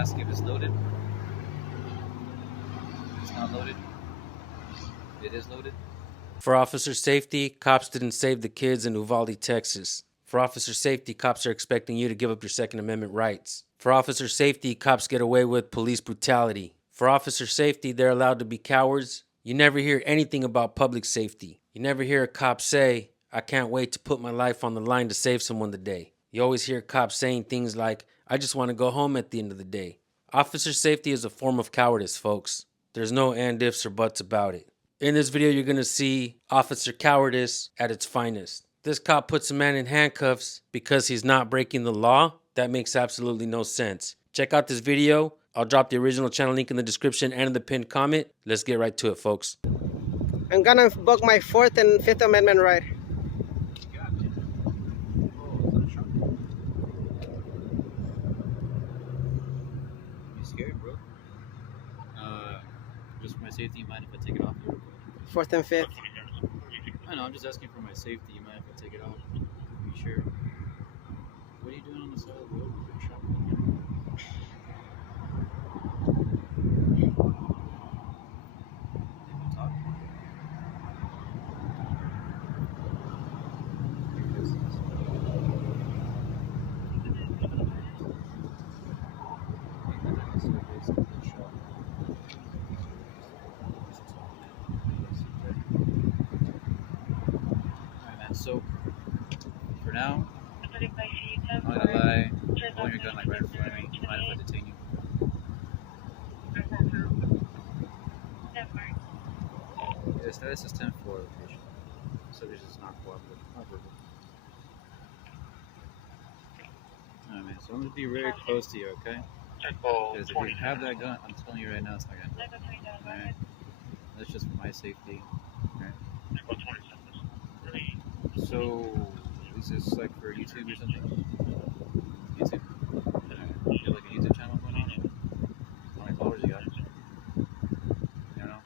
ask if it's loaded. It's not loaded. It is loaded. For officer safety, cops didn't save the kids in Uvalde, Texas. For officer safety, cops are expecting you to give up your Second Amendment rights. For officer safety, cops get away with police brutality. For officer safety, they're allowed to be cowards. You never hear anything about public safety. You never hear a cop say, "I can't wait to put my life on the line to save someone today." You always hear cops saying things like, "I just want to go home at the end of the day." Officer safety is a form of cowardice, folks. There's no and ifs or buts about it. In this video, you're going to see officer cowardice at its finest. This cop puts a man in handcuffs because he's not breaking the law. That makes absolutely no sense. Check out this video. I'll drop the original channel link in the description and in the pinned comment. Let's get right to it, folks. I'm gonna invoke my 4th and 5th Amendment right. You scared, bro? Just for my safety, you mind if I take it off? 4th and 5th. I know, I'm just asking for my safety. You mind if I take it off? You sure? What are you doing on the side of the road with your shotgun? So, for now, I'm not gonna lie, pulling your gun like right in front of me. Do you mind if I detain you? Yeah, the status is 10-4 location. Subject is not cooperative. Not verbal. Alright, man, so I'm gonna be very close to you, okay? Because if you have that gun, I'm telling you right now, it's not gonna work. Alright? That's just for my safety. Alright? So, is this like for YouTube or something? YouTube? You have like a YouTube channel going on? How many followers you got? You don't know?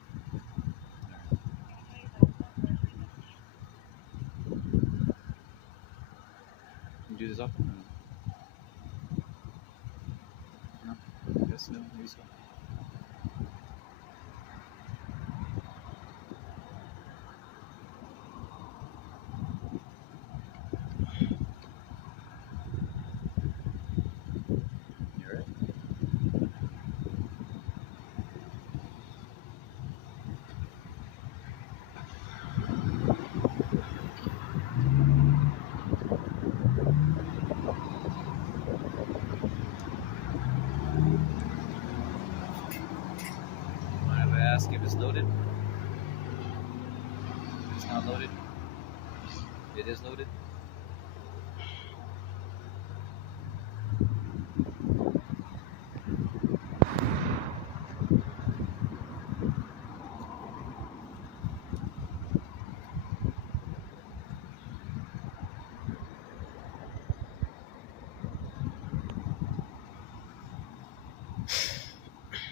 You do this often? No? I guess no, maybe so. Ask if it's loaded. It's not loaded. It is loaded.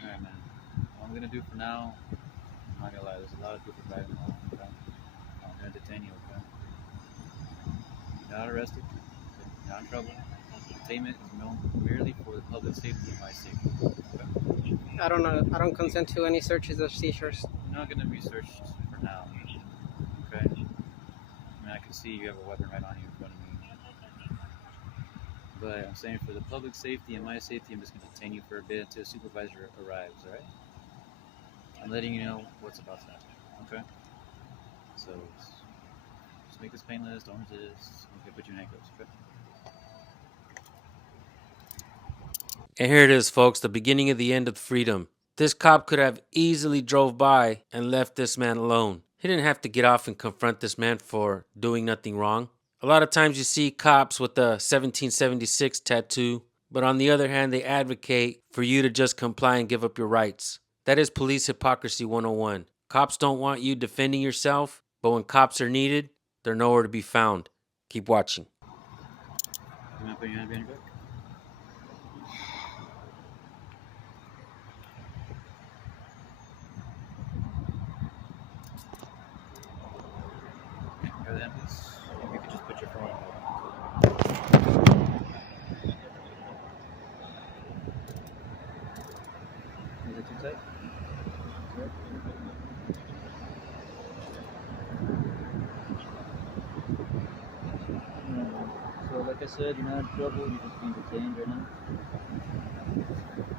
Alright, man. What I'm gonna do for now, I'm not gonna lie, there's a lot of people driving along, okay? I'm gonna detain you, okay? You're not arrested, you're not in trouble. Detainment is known merely for the public safety and my safety. Okay? I don't consent to any searches or seizures. I'm not gonna be searched for now, okay? I mean, I can see you have a weapon right on you in front of me. But I'm saying for the public safety and my safety, I'm just gonna detain you for a bit until a supervisor arrives, alright? I'm letting you know what's about to happen, okay? So, just make this painless, don't resist. I'm gonna put you in handcuffs, okay? And here it is, folks, the beginning of the end of freedom. This cop could have easily drove by and left this man alone. He didn't have to get off and confront this man for doing nothing wrong. A lot of times you see cops with the 1776 tattoo, but on the other hand, they advocate for you to just comply and give up your rights. That is police hypocrisy 101. Cops don't want you defending yourself, but when cops are needed, they're nowhere to be found. Keep watching. You mind putting your hand behind your back? Go ahead, please. If you could just put your phone on. bit too tight? Yep. So like I said, you're not in trouble, you're just being detained right now.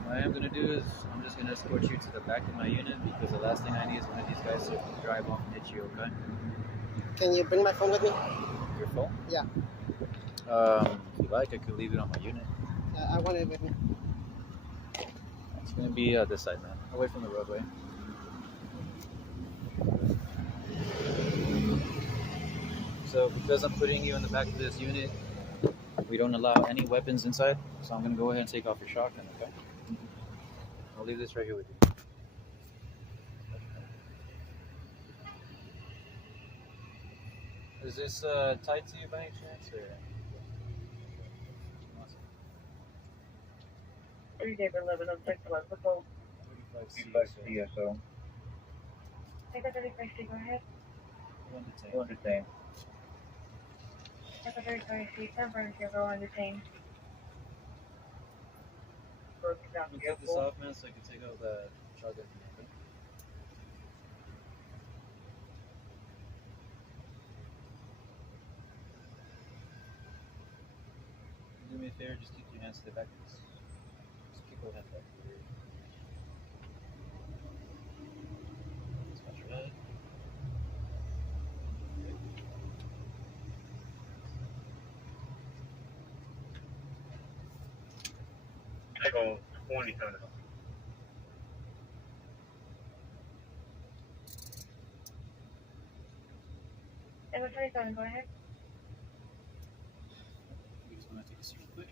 What I am going to do is I'm just going to escort you to the back of my unit because the last thing I need is one of these guys to drive off and hit you, okay? Can you bring my phone with me? Your phone? Yeah. If you like, I could leave it on my unit. I want it with me. It's going to be this side, man. Away from the roadway. So because I'm putting you in the back of this unit, we don't allow any weapons inside. So I'm going to go ahead and take off your shotgun, okay? I'll leave this right here with you. Is this tied to you by any chance? Or? David 1106 Electrical. 35C, CSO. Take a 35C, go ahead. One detained. Take a 35C, confirm if you're going detained. Let me take this off, man, so I can take out the shotgun. Okay? Do me a favor, just keep your hands to the back of this. Just keep your hands back. That's right. I go 20 ton. And what's your phone? Go ahead. We just want to take a seat real quick.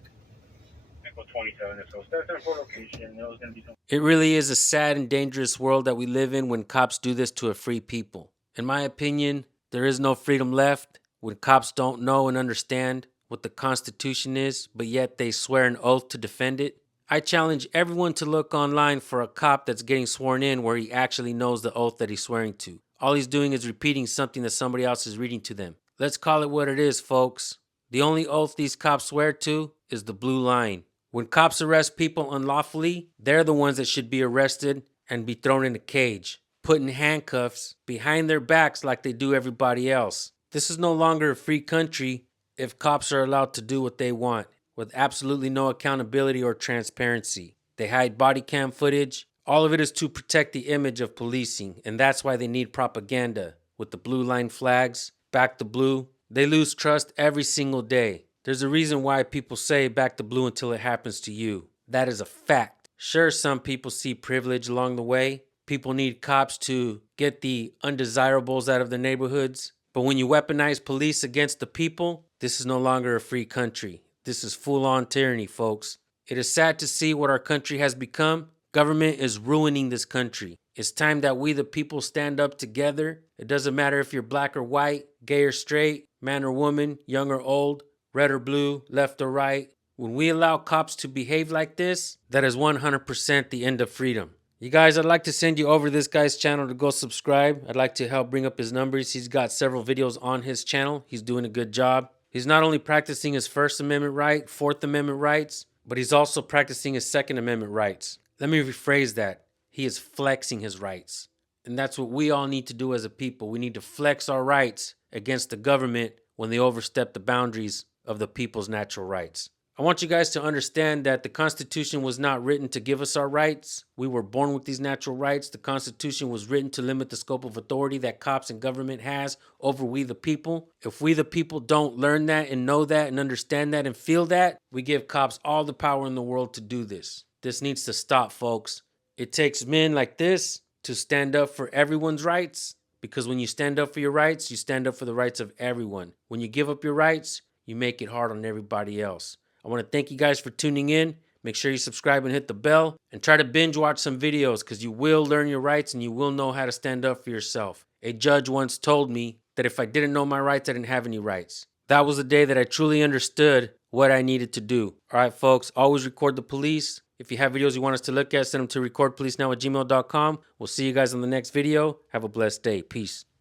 I go 27. So start there for location. There was going to be some. It really is a sad and dangerous world that we live in when cops do this to a free people. In my opinion, there is no freedom left when cops don't know and understand what the Constitution is, but yet they swear an oath to defend it. I challenge everyone to look online for a cop that's getting sworn in where he actually knows the oath that he's swearing to. All he's doing is repeating something that somebody else is reading to them. Let's call it what it is, folks. The only oath these cops swear to is the blue line. When cops arrest people unlawfully, they're the ones that should be arrested and be thrown in a cage, put in handcuffs behind their backs like they do everybody else. This is no longer a free country if cops are allowed to do what they want, with absolutely no accountability or transparency. They hide body cam footage. All of it is to protect the image of policing, and that's why they need propaganda. With the blue line flags, back the blue, they lose trust every single day. There's a reason why people say back the blue until it happens to you. That is a fact. Sure, some people see privilege along the way. People need cops to get the undesirables out of the neighborhoods. But when you weaponize police against the people, this is no longer a free country. This is full-on tyranny, folks. It is sad to see what our country has become. Government is ruining this country. It's time that we the people stand up together. It doesn't matter if you're black or white, gay or straight, man or woman, young or old, red or blue, left or right. When we allow cops to behave like this, that is 100% the end of freedom. You guys, I'd like to send you over to this guy's channel to go subscribe. I'd like to help bring up his numbers. He's got several videos on his channel. He's doing a good job. He's not only practicing his First Amendment right, Fourth Amendment rights, but he's also practicing his Second Amendment rights. Let me rephrase that. He is flexing his rights. And that's what we all need to do as a people. We need to flex our rights against the government when they overstep the boundaries of the people's natural rights. I want you guys to understand that the Constitution was not written to give us our rights. We were born with these natural rights. The Constitution was written to limit the scope of authority that cops and government has over we the people. If we the people don't learn that and know that and understand that and feel that, we give cops all the power in the world to do this. This needs to stop, folks. It takes men like this to stand up for everyone's rights, because when you stand up for your rights, you stand up for the rights of everyone. When you give up your rights, you make it hard on everybody else. I want to thank you guys for tuning in. Make sure you subscribe and hit the bell, and try to binge watch some videos, because you will learn your rights and you will know how to stand up for yourself. A judge once told me that if I didn't know my rights, I didn't have any rights. That was the day that I truly understood what I needed to do. All right, folks, always record the police. If you have videos you want us to look at, send them to recordpolicenow@gmail.com. We'll see you guys on the next video. Have a blessed day. Peace.